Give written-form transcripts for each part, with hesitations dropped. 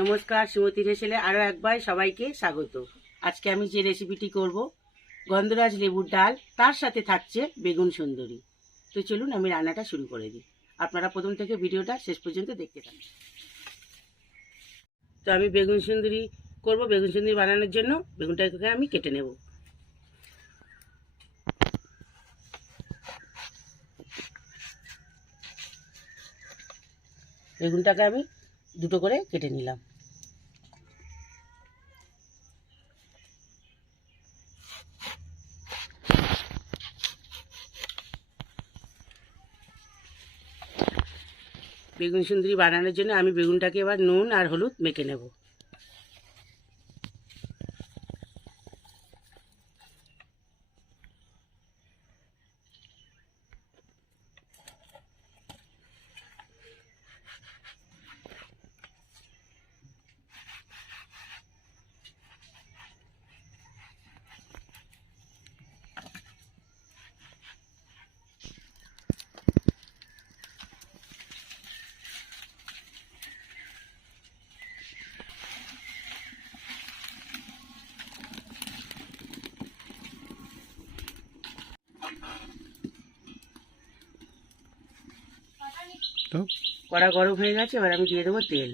নমস্কার, সুমতি রেসেলে আরও একবার সবাইকে স্বাগত। আজকে আমি যে রেসিপিটি করব, গন্ধরাজ লেবুর ডাল, তার সাথে থাকছে বেগুন সুন্দরী। তো চলুন আমি রান্নাটা শুরু করে দিই। আপনারা প্রথম থেকে ভিডিওটা শেষ পর্যন্ত দেখতে থাকুন। তো আমি বেগুন সুন্দরী করব। বেগুন সুন্দরী বানানোর জন্য বেগুনটাকে আমি কেটে নেব। বেগুনটাকে আমি দুটো করে কেটে নিলাম। বেগুন সুন্দরী বানানোর জন্য আমি বেগুনটাকে এবার নুন আর হলুদ মেখে নেব। তো কড়া গরম হয়ে গেছে, এবার আমি দিয়ে দেবো তেল।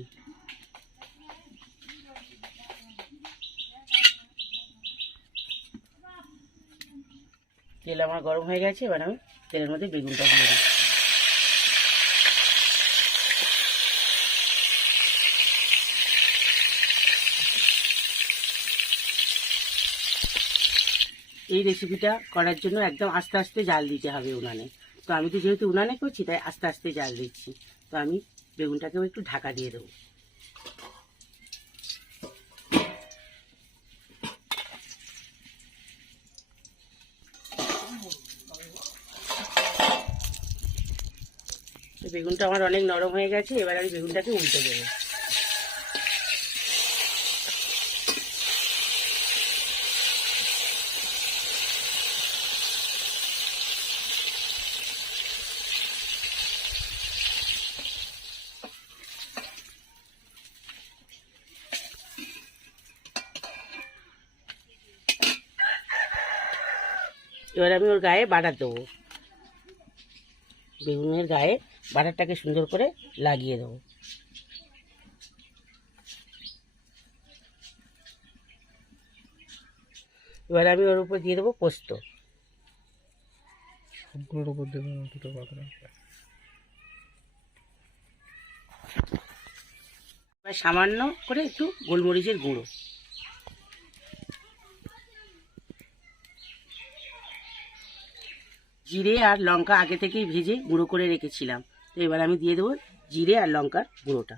তেল আমার গরম হয়ে গেছে, এবার আমি তেলের মধ্যে বেগুনটা দিয়ে দিই। এই রেসিপিটা করার জন্য একদম আস্তে আস্তে জাল দিতে হবে উনানে। তো আমি তো যেহেতু উনানে করছি, তাই আস্তে আস্তে জাল দিচ্ছি। তো আমি বেগুনটাকেও একটু ঢাকা দিয়ে দেবো। তো বেগুনটা আমার অনেক নরম হয়ে গেছে, এবার আমি বেগুনটাকে উল্টে দেবো। এবার আমি ওর গায়ে বাটার দেবো। বেগুনের গায়ে বাটারটাকে সুন্দর করে লাগিয়ে দেবো। এবার আমি ওর উপর দিয়ে দেবো পোস্ত। সবগুলোর উপর দেবো দুটো পাতা। এবার সামান্য করে একটু গোলমরিচের গুঁড়ো। জিরে আর লঙ্কা আগে থেকেই ভেজে গুঁড়ো করে রেখেছিলাম। তো এবার আমি দিয়ে দেবো জিরে আর লঙ্কার গুঁড়োটা।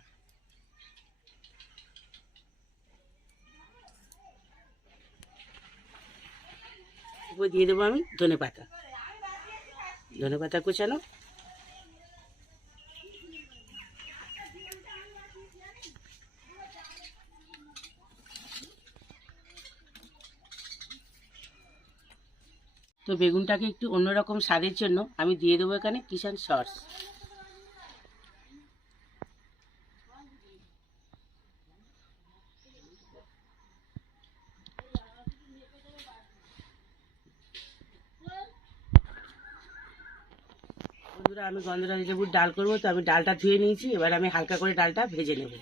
এরপর দিয়ে দেবো আমি ধনেপাতা কুচানো। তো বেগুনটাকে একটু অন্যরকম স্বাদের জন্য আমি দিয়ে দেবো এখানে কিষান সস। বন্ধুরা, আমি গন্ধরাজ লেবুর ডাল করবো, তো আমি ডালটা ধুয়ে নিয়েছি। এবার আমি হালকা করে ডালটা ভেজে নেব।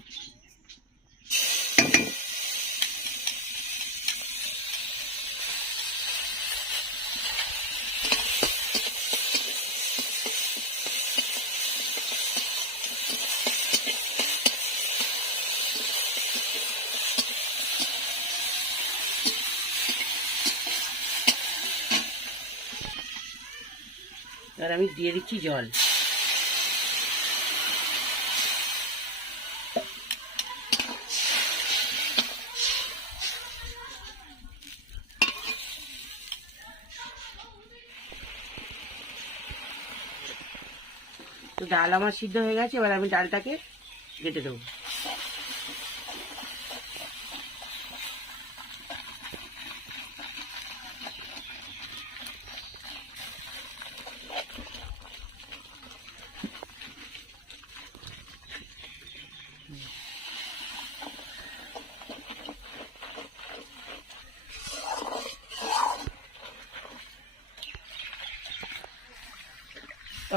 এবার আমি দিয়ে দিচ্ছি জল। তো ডাল আমার সিদ্ধ হয়ে গেছে, এবার আমি ডালটাকে ঘেটে দেবো।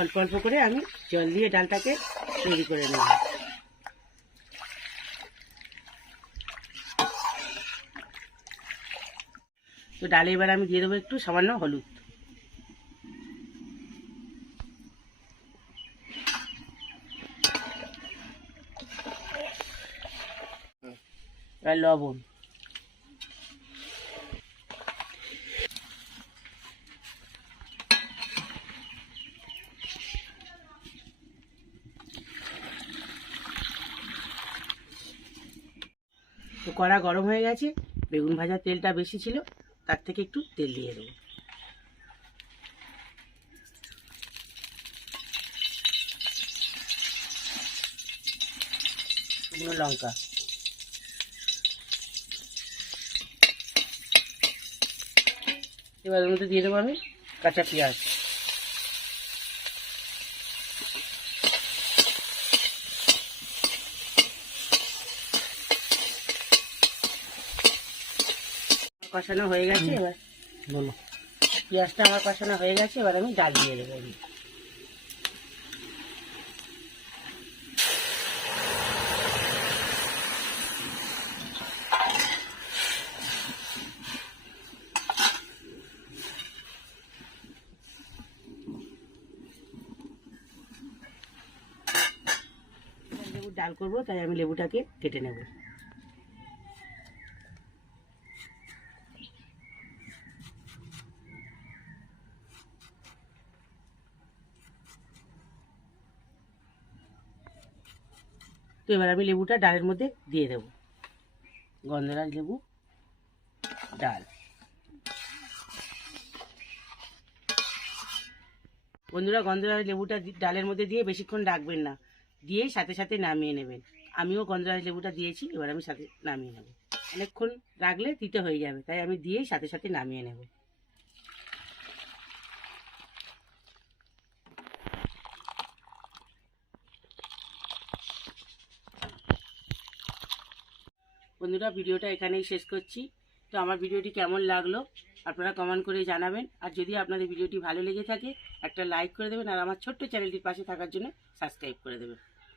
অল্প অল্প করে আমি জল দিয়ে ডালটাকে তৈরি করে নেব। তো ডালে এবার আমি দিয়ে দেবো একটু সামান্য হলুদ। এবার লবণ, তো কড়া গরম হয়ে গেছে, বেগুন ভাজার তেলটা বেশি ছিল, তার থেকে একটু তেল দিয়ে দেবো। শুকনো লঙ্কা, এবার এর মধ্যে দিয়ে দেবো আমি কাঁচা পেঁয়াজ। কষানো হয়ে গেছে, এবার বলো পেঁয়াজটা আমার কষানো হয়ে গেছে, এবার আমি ডাল দিয়ে দেবো। লেবুর ডাল করবো, তাই আমি লেবুটাকে কেটে নেব। তো এবার আমি লেবুটা ডালের মধ্যে দিয়ে দেব। গন্ধরাজ লেবু ডাল। বন্ধুরা, গন্ধরাজ লেবুটা ডালের মধ্যে দিয়ে বেশিক্ষণ রাখবেন না, দিয়েই সাথে সাথে নামিয়ে নেবেন। আমিও গন্ধরাজ লেবুটা দিয়েছি, এবার আমি সাথে নামিয়ে নেব। অনেকক্ষণ রাখলে তিতে হয়ে যাবে, তাই আমি দিয়েই সাথে সাথে নামিয়ে নেব। বন্ধুরা, ভিডিওটা এখানেই শেষ করছি। তো আমার ভিডিওটি কেমন লাগলো আপনারা কমেন্ট করে জানাবেন। আর যদি আপনাদের ভিডিওটি ভালো লেগে থাকে একটা লাইক করে দেবেন, আর আমার ছোট্ট চ্যানেলটির পাশে থাকার জন্য সাবস্ক্রাইব করে দেবেন।